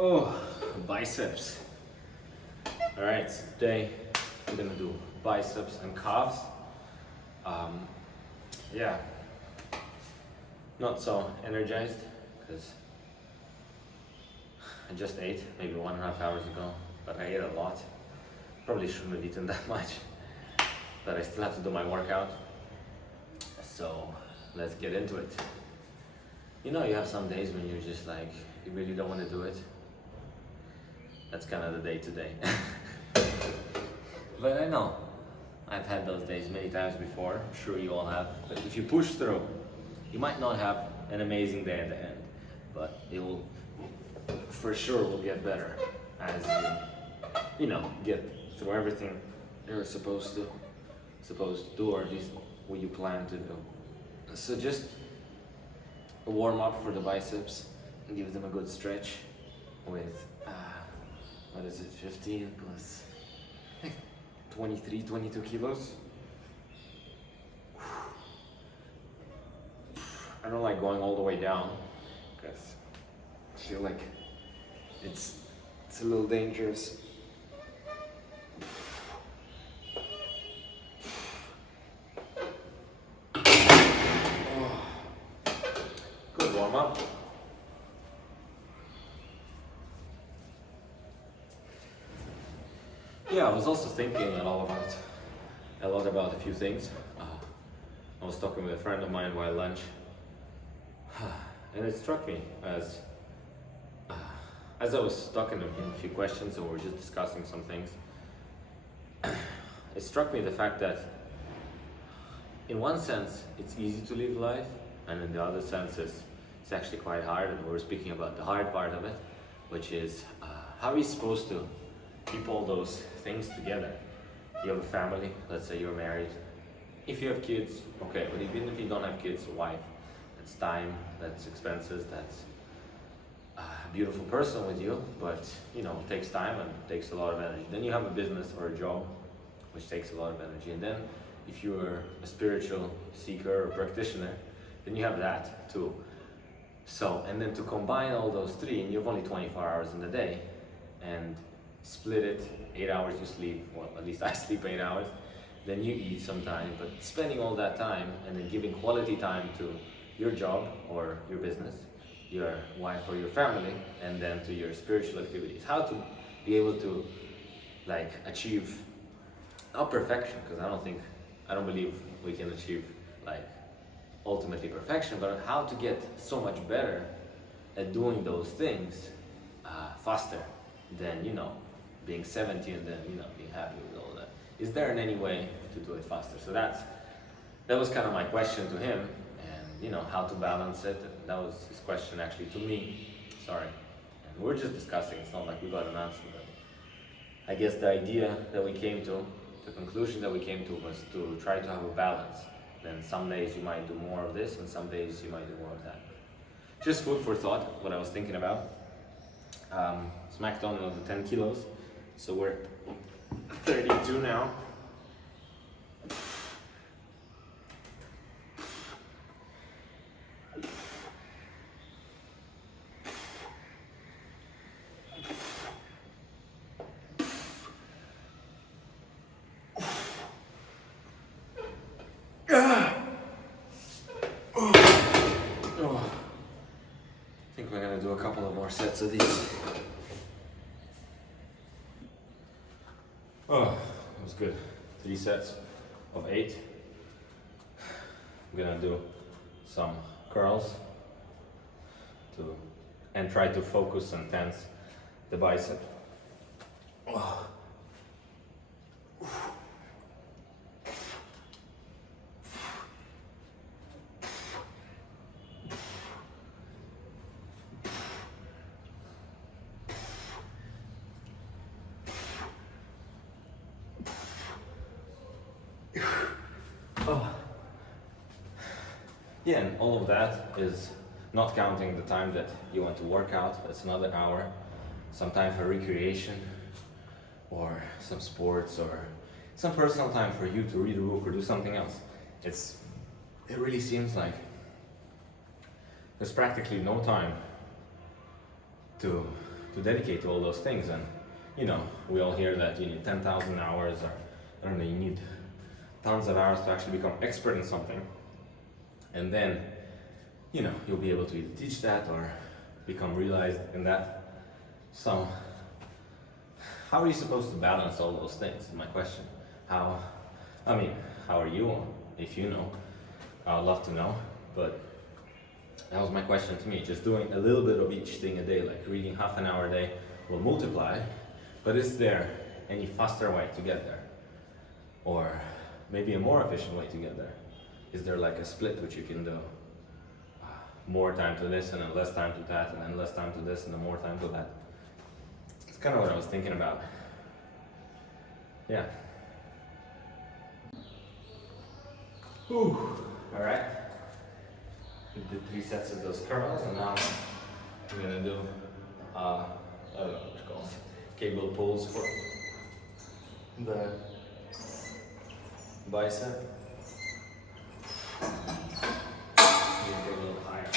Oh, biceps. All right, so today we're gonna do biceps and calves. Um, yeah, not so energized because I just ate maybe 1.5 hours ago, but I ate a lot. Probably shouldn't have eaten that much, but I still have to do my workout. So let's get into it. You know, you have some days when you're just like, you really don't want to do it. That's kind of the day today. But I know, I've had those days many times before. I'm sure you all have. But if you push through, you might not have an amazing day at the end, but it will, for sure, will get better as you know, get through everything you're supposed to do, or at least what you plan to do. So just a warm up for the biceps and give them a good stretch with, what is it, 15 plus 23, 22 kilos. I don't like going all the way down because I feel like it's a little dangerous. Good warm up. Yeah, I was also thinking a lot about a few things. I was talking with a friend of mine while lunch, and it struck me as I was talking to him a few questions and we were just discussing some things. It struck me the fact that in one sense it's easy to live life, and in the other sense it's actually quite hard. And we were speaking about the hard part of it, which is how are you supposed to keep all those things together? You have a family, let's say you're married. If you have kids, okay, but even if you don't have kids, a wife, that's time, that's expenses, that's a beautiful person with you, but you know, it takes time and it takes a lot of energy. Then you have a business or a job, which takes a lot of energy. And then if you're a spiritual seeker or practitioner, then you have that too. So, and then to combine all those three, and you have only 24 hours in the day, and split it, 8 hours you sleep, well, at least I sleep 8 hours, then you eat sometime, but spending all that time and then giving quality time to your job or your business, your wife or your family, and then to your spiritual activities. How to be able to like achieve, not perfection, because I don't believe we can achieve like ultimately perfection, but how to get so much better at doing those things faster than, you know, being 70 and then, you know, being happy with all that. Is there in any way to do it faster? So that was kind of my question to him, and you know, how to balance it. That was his question actually to me. Sorry. And we're just discussing, it's not like we got an answer, but I guess the idea that we came to, the conclusion that we came to, was to try to have a balance. Then some days you might do more of this and some days you might do more of that. Just food for thought, what I was thinking about. Smacked on the 10 kilos. So we're 32 now. I think we're gonna do a couple of more sets of these. Oh, that was good. 3 sets of 8. I'm gonna do some curls and try to focus and tense the bicep. Oh. Oh. Yeah, and all of that is not counting the time that you want to work out. That's another hour. Some time for recreation, or some sports, or some personal time for you to read a book or do something else. It really seems like there's practically no time to to dedicate to all those things. And you know, we all hear that you need 10,000 hours, or I don't know, you need tons of hours to actually become expert in something. And then, you know, you'll be able to either teach that or become realized in that. So, how are you supposed to balance all those things is my question. How are you, if you know? I'd love to know, but that was my question to me. Just doing a little bit of each thing a day, like reading half an hour a day will multiply, but is there any faster way to get there? Or maybe a more efficient way to get there? Is there like a split which you can do? More time to this and then less time to that, and then less time to this and then more time to that. It's kind of what I was thinking about. Yeah. Whew. All right. We did 3 sets of those curls, and now we're gonna do I don't know what it's called, cable pulls for the bicep. You can take a little higher.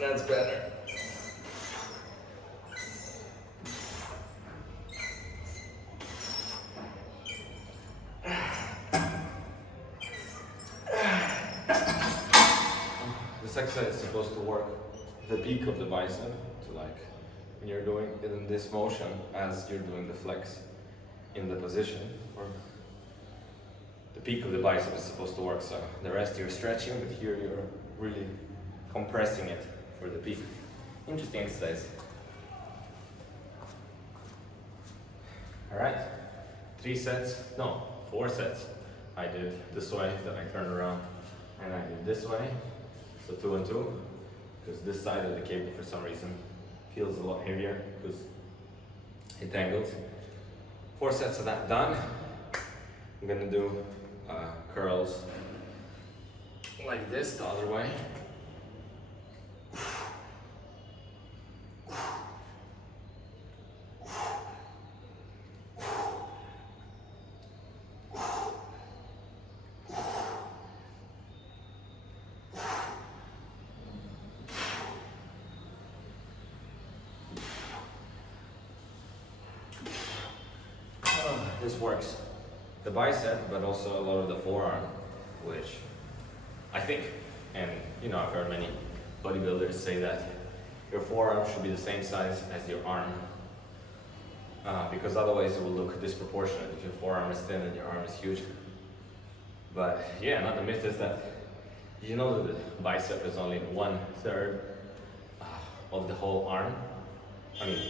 That's better. This exercise is supposed to work the peak of the bicep, to like when you're doing it in this motion as you're doing the flex in the position, or the peak of the bicep is supposed to work. So the rest you're stretching, but here you're really compressing it for the peak. Interesting exercise. All right, 4 sets. I did this way, then I turned around, and I did this way. So 2 and 2, because this side of the cable for some reason feels a lot heavier because it tangles. 4 sets of that done. I'm gonna do curls like this the other way. This works the bicep, but also a lot of the forearm, which I think, and you know, I've heard many bodybuilders say that your forearm should be the same size as your arm, because otherwise it will look disproportionate if your forearm is thin and your arm is huge. But yeah, another myth is that, you know, that the bicep is only 1/3 of the whole arm. I mean,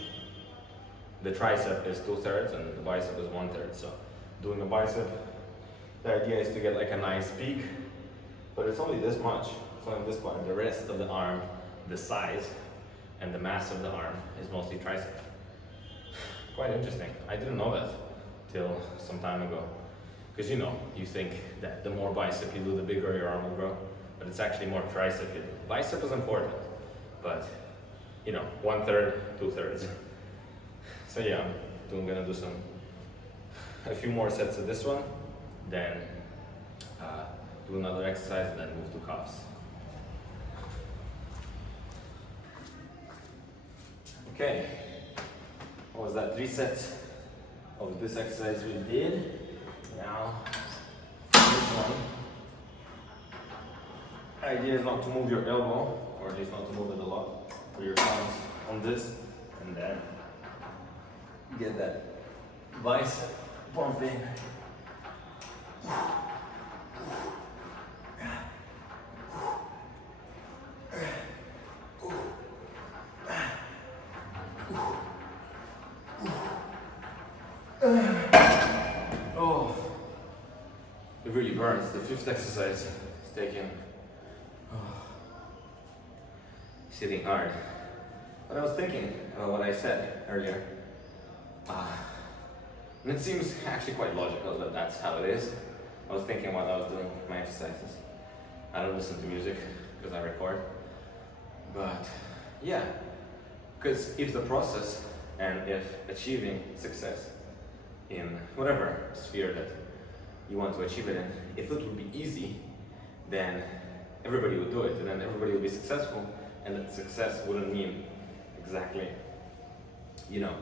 the tricep is 2/3 and the bicep is 1/3. So doing a bicep, the idea is to get like a nice peak, but it's only this much. It's only this part. The rest of the arm, the size and the mass of the arm is mostly tricep. Quite interesting. I didn't know that till some time ago. Because you know, you think that the more bicep you do, the bigger your arm will grow, but it's actually more tricep you do. Bicep is important, but you know, 1/3, 2/3. So yeah, I'm gonna do a few more sets of this one, then do another exercise, and then move to calves. Okay, what was that? 3 sets of this exercise we did. Now, this one. The idea is not to move your elbow, or at least not to move it a lot. Put your thumbs on this, and then get that bicep pumping. Oh, it really burns. The 5th exercise is taking sitting hard. But I was thinking about what I said earlier. And it seems actually quite logical that that's how it is. I was thinking while I was doing my exercises. I don't listen to music because I record. But yeah, because if the process and if achieving success in whatever sphere that you want to achieve it. And if it would be easy, then everybody would do it, and then everybody would be successful, and that success wouldn't mean exactly, you know,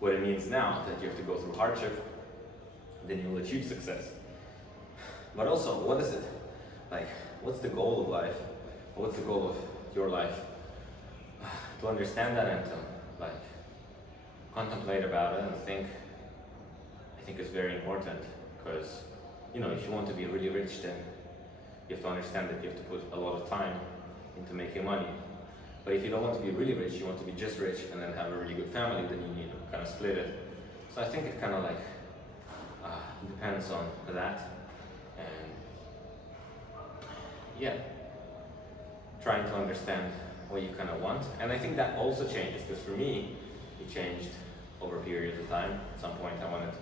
what it means now, that you have to go through hardship, then you will achieve success. But also, what is it? Like, what's the goal of life? What's the goal of your life? To understand that and to like contemplate about it and think, I think it's very important, because, you know, if you want to be really rich, then you have to understand that you have to put a lot of time into making money. But if you don't want to be really rich, you want to be just rich and then have a really good family, then you need to kind of split it. So I think it kind of like depends on that. And yeah, trying to understand what you kind of want. And I think that also changes, because for me, it changed over periods of time. At some point I wanted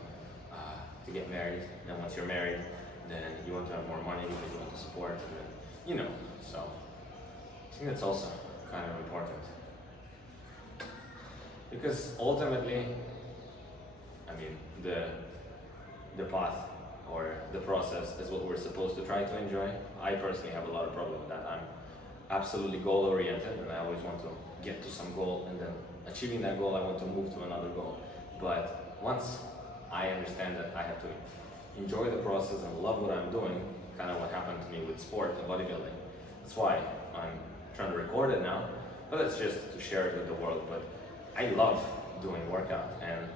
to get married, and once you're married, then you want to have more money because you want to support, and then, you know, so I think that's also kind of important. Because ultimately, I mean, the path or the process is what we're supposed to try to enjoy. I personally have a lot of problem with that. I'm absolutely goal oriented, and I always want to get to some goal, and then achieving that goal I want to move to another goal. But once I understand that I have to enjoy the process and love what I'm doing, kind of what happened to me with sport and bodybuilding. That's why I'm trying to record it now, but it's just to share it with the world. But I love doing workout, and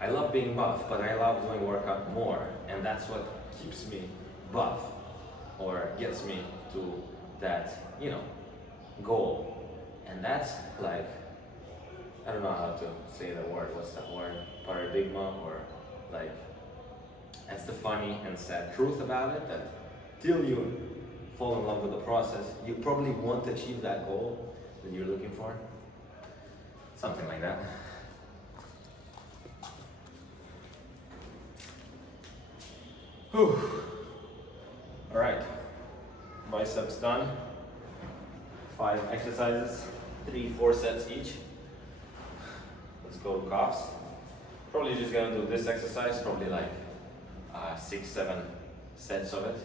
I love being buff, but I love doing workout more, and that's what keeps me buff, or gets me to that, you know, goal. And that's like, I don't know how to say the word, what's that word? Paradigma, or like, that's the funny and sad truth about it, that till you fall in love with the process, you probably won't achieve that goal that you're looking for. Something like that. Whew. All right, biceps done. 5 exercises, 3-4 sets each. Let's go to calves. Probably just gonna do this exercise, probably like 6-7 sets of it.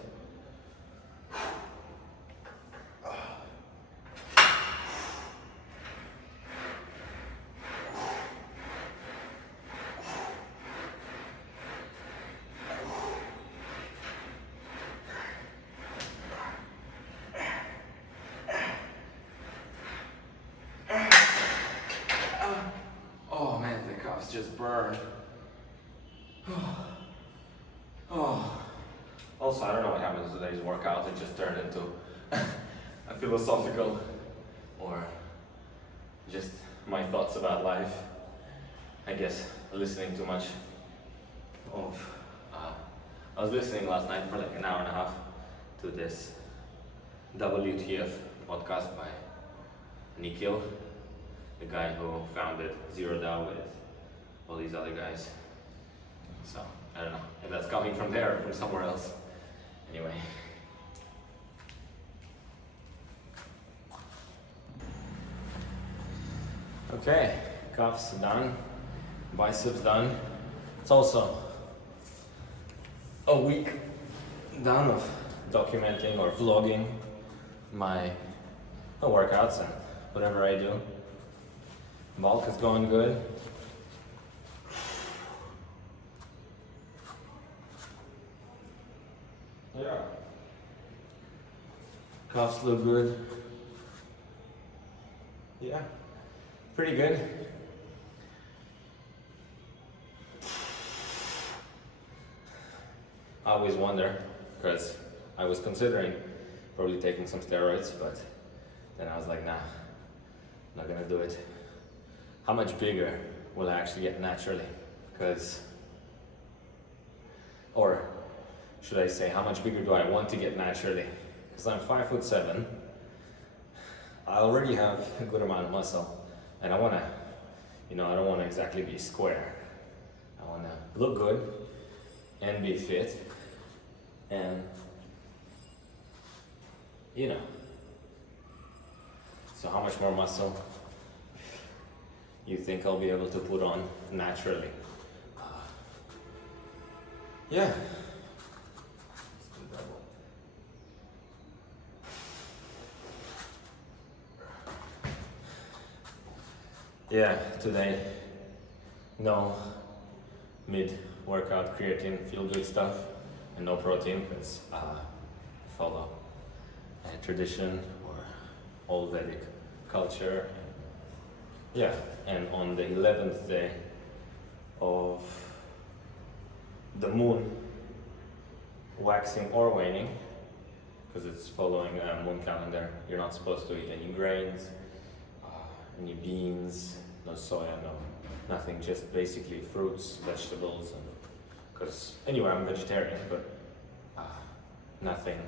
Oh man, the calves just burn. Oh. Also, I don't know what happened to today's workout. It just turned into a philosophical, or just my thoughts about life. I guess listening too much of. I was listening last night for like an hour and a half to this WTF podcast by Nikhil, the guy who founded Zero Dow with all these other guys. So I don't know if that's coming from there or from somewhere else. Anyway. Okay, calves done, biceps done. It's also a week done of documenting or vlogging my workouts and whatever I do. Bulk is going good. Yeah. Calves look good. Yeah. Pretty good. I always wonder, because I was considering probably taking some steroids, but then I was like, nah, I'm not gonna do it. How much bigger will I actually get naturally? Because, or should I say, how much bigger do I want to get naturally? Because I'm 5'7", I already have a good amount of muscle, and I wanna, I don't wanna exactly be square. I wanna look good and be fit, and so how much more muscle you think I'll be able to put on naturally? Yeah, Yeah, today no mid-workout creatine feel-good stuff and no protein because I follow a tradition or old Vedic culture. Yeah, and on the 11th day of the moon waxing or waning, because it's following a moon calendar, you're not supposed to eat any grains, any beans, no soya, nothing, just basically fruits, vegetables, because anyway I'm vegetarian, but nothing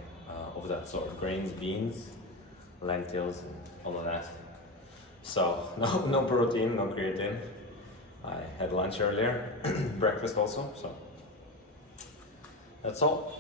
of that sort, grains, beans, lentils, and all of that. So no protein, no creatine. I had lunch earlier, breakfast also, so that's all.